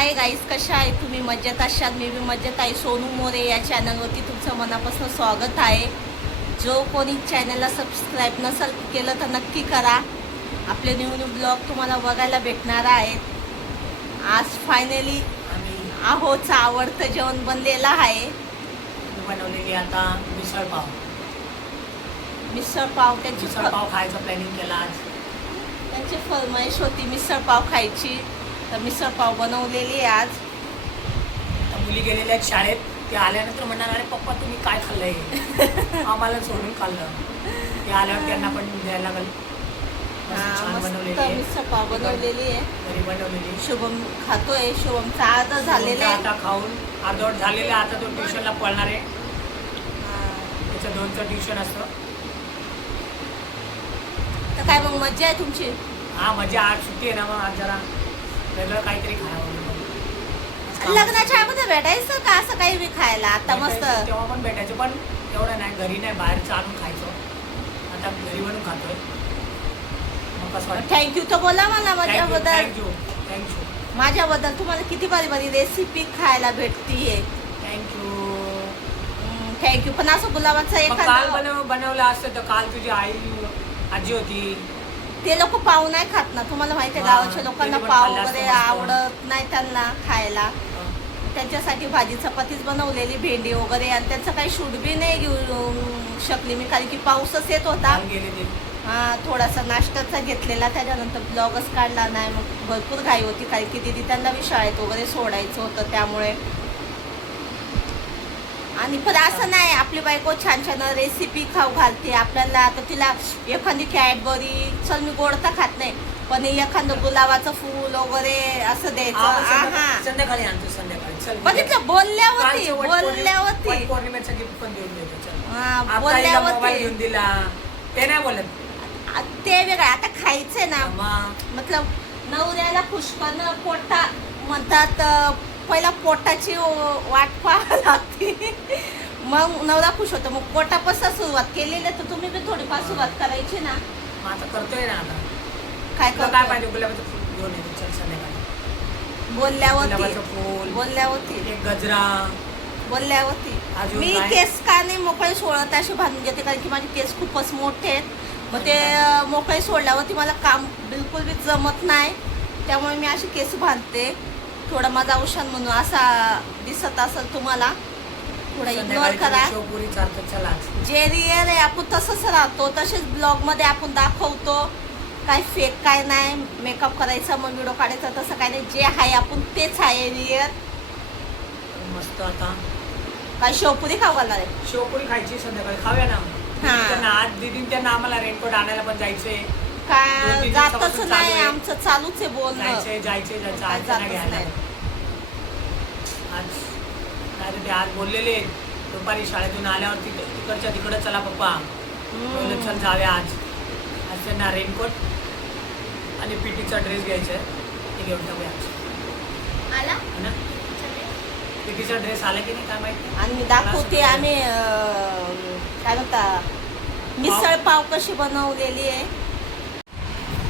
Hi guys, कशा आहे तुम्ही? मजेत असाल? मी बी मजेत आहे. सोनू मोरे या चॅनलवरती तुमचं मनापासून स्वागत आहे. जो कोणी चॅनलला सबस्क्राईब नसेल केलं तर नक्की करा. आपले न्यू न्यू ब्लॉग तुम्हाला बघायला भेटणार आहेत. आज फायनली आहोचं आवडतं जेवण बनलेलं आहे. बनवलेली आता मिसळ पाव. मिसळ पाव त्यांची मिसळ पाव खायचं प्लॅनिंग केलं आज. त्यांची फरमाईश होती मिसळ पाव खायची, तर मिसळ पाव बनवलेली आहे आज. आता मुली गेलेल्या आहेत शाळेत. ते आल्यानंतर म्हणणार अरे पप्पा तुम्ही काय खाल्लंय आम्हाला सोडून खाल्लं. ते आल्यावर त्यांना पण द्यायला लागेल. छान बनवलेली आहे मिसळ पाव बनवलेली आहे, घरी बनवलेली. शुभम खातोय. शुभमचा अर्धा झालेला आहे आता खाऊन अर्धवट झालेलं. आता तो ट्युशनला पळणार आहे. त्याचं 2चं ट्युशन असतं. तर काय मग मज्जा आहे तुमची? हा मजा. आज सुट्टी आहे ना, मग आज जरा वेगळं काहीतरी खायला. लग्नाच्या अगोदर भेटायचं का असं काही बी खायला? आता मस्त तेव्हा पण भेटायचं, पण एवढं नाही. घरी नाही, बाहेरचं आणून खायचं. आता घरी बनवून खातोय. मग कसं वाटतं? थँक्यू तर बोला मला माझ्याबद्दल. थँक्यू. माझ्याबद्दल तुम्हाला किती भारी भारी रेसिपी खायला भेटतीये. थँक्यू. पण असं गुलाबाचं काल एखादं बनवलं असतं तर काल तुझी आजी होती. ते लोक पाव नाही खात ना, तुम्हाला माहिती आहे. गावाच्या लोकांना ते पण पाव खाल्लं असतं वगैरे मस्त. आवडत नाही त्यांना खायला. त्यांच्यासाठी भाजी चपातीच बनवलेली, भेंडी वगैरे. आणि त्यांचं काही शूट बी नाही घेऊ शकली मी, कारण की पाऊसच येत होता. काल गेले ते. हा, थोडासा नाश्त्याचा घेतलेला, त्याच्यानंतर ब्लॉगच काढला नाही. मग भरपूर घाई होती, कारण की दिदी त्यांना बी शाळेत वगैरे सोडायचं होतं, त्यामुळे. आणि पण असं नाही, आपली बायको छान छान रेसिपी खाऊ घालते आपल्याला. आता तिला एखादी कॅडबरी, चल मी गोड तर खात नाही, पण एखादं गुलाबाचं फूल वगैरे असं द्यायचं. संध्याकाळी आणतो. संध्याकाळी चल. बघितलं, बोलल्यावरती पौर्णिमेचा गिफ्ट पण देऊन देतो. चल. बोलल्यावरती घेऊन दिला ते नाही बोलत. ते वेगळं. आता खायचंय ना, मग नवऱ्याला खुश करणं. पोटा म्हणतात, पहिला पोटाची वाट पाहावी लागते, मग नवरा खुश होतो. मग पोटापासून सुरुवात केलेली तर तुम्ही बी थोडीफार सुरुवात करायची ना. आता करतोय ना. आता काय काय पाहिजे? गुलाबाचं फुल घेऊन येतो. चल संध्याकाळी. गुलाबाचं फुल, बोलल्यावरती एक गजरा. बोलल्यावरती मी केस का नाही मोकळे सोडत, असे बांधून घेते, कारण की माझे केस खूपच मोठे आहेत. मग ते मोकळे सोडल्यावरती मला काम बिलकुल बी जमत नाही, त्यामुळे मी अशी केस बांधते. थोडा माझा औषध म्हणून असा दिसत असेल तुम्हाला, थोडा इग्नोर करा. जे रिअल आहे आपण तसंच राहतो, तसेच ब्लॉग मध्ये आपण दाखवतो. काय फेक काय नाही, मेकअप करायचा मग व्हिडिओ काढायचा तसं काय नाही. जे आहे आपण तेच आहे रिअल. मस्त. आता काय शेवपुरी खाऊ घालणार आहे? शेवपुरी खायची संध्याकाळी. खाऊया ना. आज दीदी त्यांना आम्हाला रेनकोट आणायला पण जायचंय. काय जातच नाही, आमचं चालूच आहे बोलणं. जायचंय. आज बोललेले दुपारी शाळेतून आल्यावर तिकडं चला पप्पा, चल जाऊया. आज त्यांना रेनकोट आणि पीटीचा ड्रेस घ्यायचा आहे, ते घेऊन टाकूया आला ना. पीटीचा ड्रेस आला की नाही काय माहिती. आणि मी दाखवते आम्ही काय म्हणता मिसळ पाव कशी बनवलेली आहे.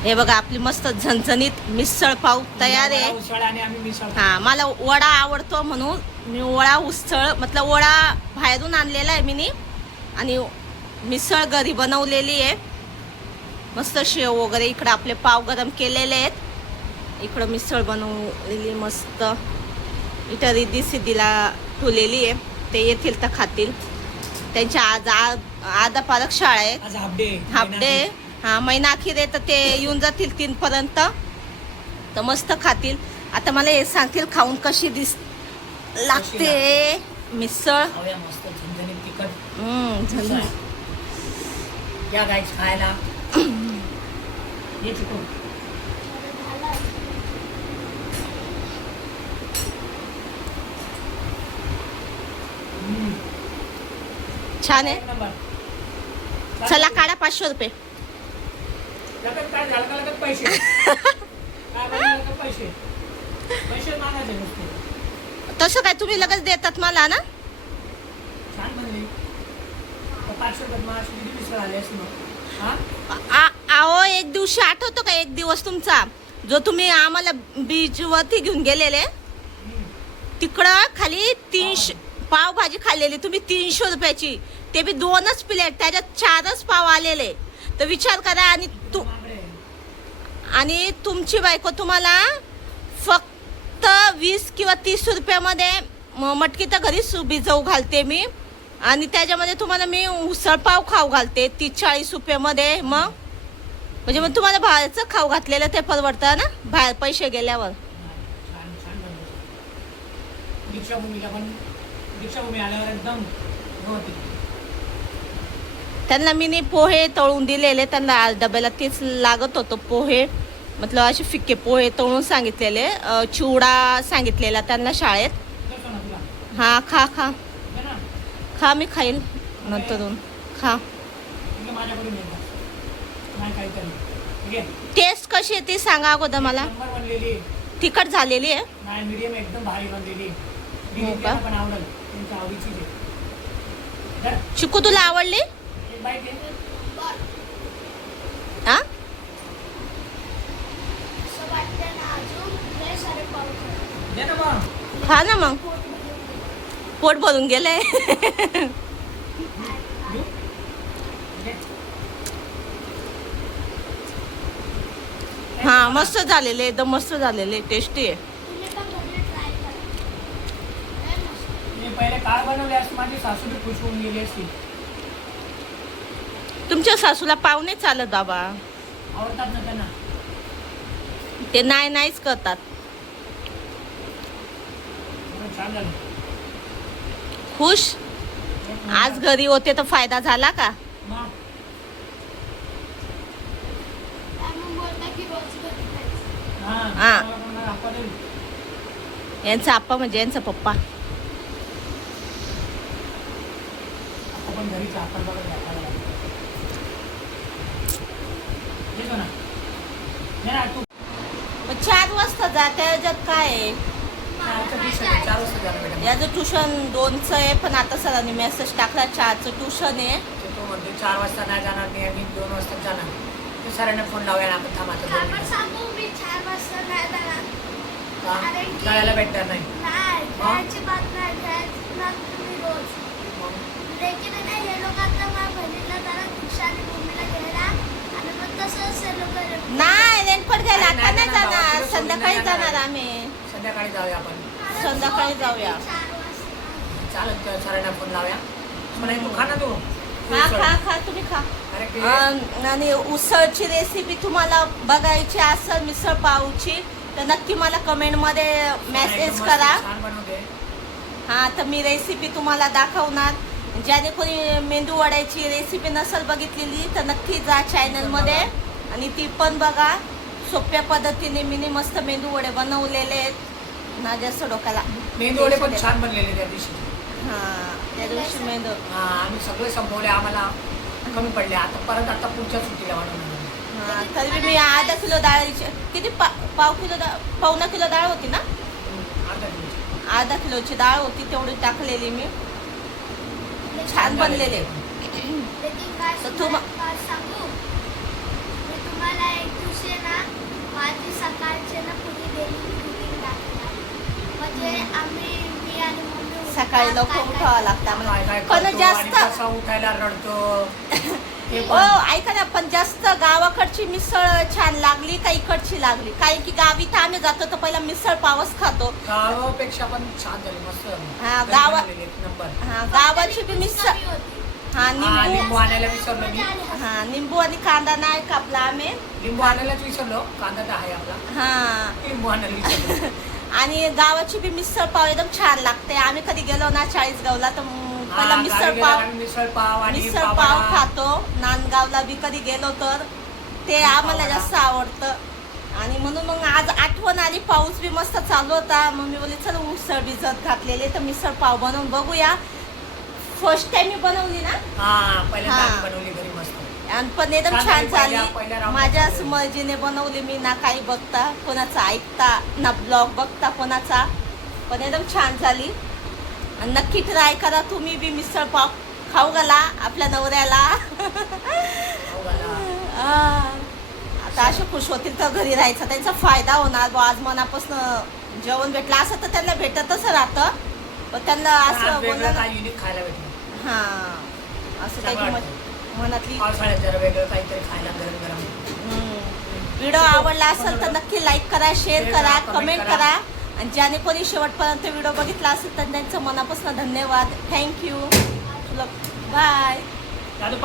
हे बघा, आपली मस्त झणझणीत मिसळ पाव तयार आहे. उसळ आणि आम्ही मिसळ. हा, मला वडा आवडतो म्हणून मी वडा उसळ मतलब वडा बाहेरून आणलेला आहे मी, आणि मिसळ घरी बनवलेली आहे. मस्त शेव वगैरे. इकडं आपले पाव गरम केलेले आहेत, इकडं मिसळ बनवलेली मस्त. इथं रिद्धी सिद्धीला ठेवलेली आहे, ते येतील तर खातील. त्यांच्या आज आधा पालक शाळा आहे, हाफ डे. हा, महिना अखेर आहे, तर ते येऊन जातील 3 पर्यंत, तर मस्त खातील. आता मला हे सांगतील खाऊन कशी लागते मिसळ. मस्त झणझणीत तिखट. झणझणीत या गाईच खायला. ये चिकू. छान आहे. चला काढा 500 रुपये. काय झालं लगत पैसे. काय पैसे मागायचे नुसते. तसं काय तुम्ही लगेच देतात मला ना. छान बनली. 500 रुपये मला किती मिसळ आले असं मग. अहो, एक दिवशी आठवतो का, एक दिवस तुमचा जो तुम्ही आम्हाला बीच वरती घेऊन गेलेले, तिकडं खाली 300 पावभाजी खाल्लेली तुम्ही 300 रुपयाची, ते बी 2च प्लेट, त्याच्यात 4च पाव आलेले. तर विचार करा. आणि तुमची बायको तुम्हाला फक्त 20 किंवा 30 रुपयामध्ये मटकी तर घरीच भिजवू घालते मी, आणि त्याच्यामध्ये तुम्हाला मी उसळ पाव खाऊ घालते 30-40 रुपयामध्ये. मग म्हणजे मग तुम्हाला बाहेरचं खाऊ घातलेलं ते परवडतं ना, बाहेर पैसे गेल्यावर. दीक्षाभूमी आल्यावर एकदम होती. त्यांना मी पोहे तळून दिलेले, त्यांना आज डब्याला तेच लागत होतं पोहे, मतलब असे फिक्के पोहे तळून सांगितलेले. चिवडा सांगितलेला त्यांना शाळेत. हा खा खा खा, मी खाईल नंतरून. खा. टेस्ट कशी आहे ती सांगा अगोदर मला. तिखट झालेली आहे. नाही, मीडियम एकदम भारी बनलेली. हो का? पण आवडेल, तुमच्या आवडीची आहे. चिकू तुला आवडली? एक बाईट घे. हा दे ना मग. खा ना मग, पोट भरून गेलंय. दे. हा मस्त झालेले, एकदम मस्त झालेले, टेस्टी आहे. मी पहिले काय बनवले असं माझी सासू बी खुश होऊन गेली असती. तुमच्या सासूला पाव नाही चालत बाबा, आवडतात ना त्यांना. ते नाहीच करतात. म्हणून छान झालं. खुश. आज घरी होते तर फायदा झाला का? मग हा. यांचा आप्पा म्हणजे यांचा पप्पा. आपण घरी चाकर बघत घ्यायला येतो ना. दे ना तू. 4 वाजता जा, त्याच्यात काय आहे? 4 वाजता झालं मॅडम. याचं ट्युशन 2चं आहे, पण आता सरांनी मेसेज टाकला 4चं ट्युशन आहे. तो म्हणतो 4 वाजता नाही जाणार मी, आणि 2 वाजता जाणार. ते सरांना फोन लावूया ना आपण. थांबा कळायला भेटणार नाही. नाही रेनकोट घ्यायला आता नाही जाणार, संध्याकाळी जाणार आम्ही. संध्याकाळी जाऊया आपण. संध्याकाळी जाऊया. चालेल, तर सरांना फोन लावूया. मला तू खा ना तू. हा खा खा, तुम्ही खा. अरे ते आणि उसळची रेसिपी तुम्हाला बघायची असेल, मिसळ पावची, तर नक्की मला कमेंटमध्ये मेसेज करा. छान बनवते. हा, तर मी रेसिपी तुम्हाला दाखवणार. ज्याने कोणी मेंदू वड्याची रेसिपी नसेल बघितलेली तर नक्की जा चॅनलमध्ये आणि ती पण बघा. सोप्या पद्धतीने मी मस्त मेंदू वडे बनवलेले आहेत ना, जास्त डोक्याला. मेंदू वडे पण छान बनलेले त्या दिवशी. हा, त्या दिवशी मेंदू. हा, आम्ही सगळे संपवले. आम्हाला कमी पडले. आता पुढच्या सुट्टीला बनवणार. हा, तरी मी अर्धा किलो डाळीची किती पावणा किलो डाळ होती ना, अर्धा किलोची डाळ होती, तेवढी टाकलेली मी. छान बनलेले. तर तुम्हाला एक दिवशी ना माझी सकाळचे ना पुरी डेली रुटीन टाकणार. म्हणजे मी आणि मम्मी सकाळी लवकर उठावं लागतं आम्हाला. पण पण जास्त जास्त उठायला रडतो. हो ऐका ना, पण जास्त गावाकडची मिसळ छान लागली का इकडची लागली? कारण की गावी तर आम्ही जातो तर पहिला मिसळ पावच खातो. गावापेक्षा पण छान झाली, मस्त. हा, नंबर. हा, गावाची बी मिसळ. हा, लिंबू आणायला विसरलो मी. हा, निंबू आणि कांदा नाही कापला आम्ही. लिंबू आणायलाच विसरलो. कांदा तर आहे आपला. हा, लिंबू आणायला विसरलो. आणि गावाची बी मिसळ पाव एकदम छान लागते. आम्ही कधी गेलो ना चाळीसगावला तर पहिला मिसळ पाव खातो. नांदगावला बी कधी गेलो तर ते आम्हाला जास्त आवडतं. आणि म्हणून मग आज आठवण आली, पाऊस बी मस्त चालू होता. मग मी बोलली चल उसळ भिजत घातलेले तर मिसळ पाव बनवून बघूया. फर्स्ट टाइम मी बनवली ना. हा, पहिल्यांदा बनवली घरी मस्त. आणि पण एकदम छान झाली. पहिल्या माझ्याच मर्जीने बनवली मी, ना काही बघता कोणाचा ऐकता ना ब्लॉग बघता कोणाचा. पण एकदम छान झाली. आणि नक्की ट्राय करा तुम्ही बी मिसळ पाव. खाऊ घाला आपल्या नवऱ्याला. आता असे खुश होतील तर घरी राहायचं, त्यांचा फायदा होणार. आज मनापासून जेवण भेटलं असं तर त्यांना भेटतच राहतं, पण त्यांना आज असं वेगळं बोलणं काय युनिक खायला भेटलं. हा असं चांगलं काही वाटतं. मनातली. पावसाळ्यात जरा वेगळं काहीतरी खायला गरम गरम. व्हिडिओ आवडला असेल तर नक्की लाईक करा, शेअर करा, कमेंट करा. आणि ज्याने कोणी शेवटपर्यंत व्हिडिओ बघितला असेल तर त्यांचं मनापासून धन्यवाद. थँक्यू. बाय.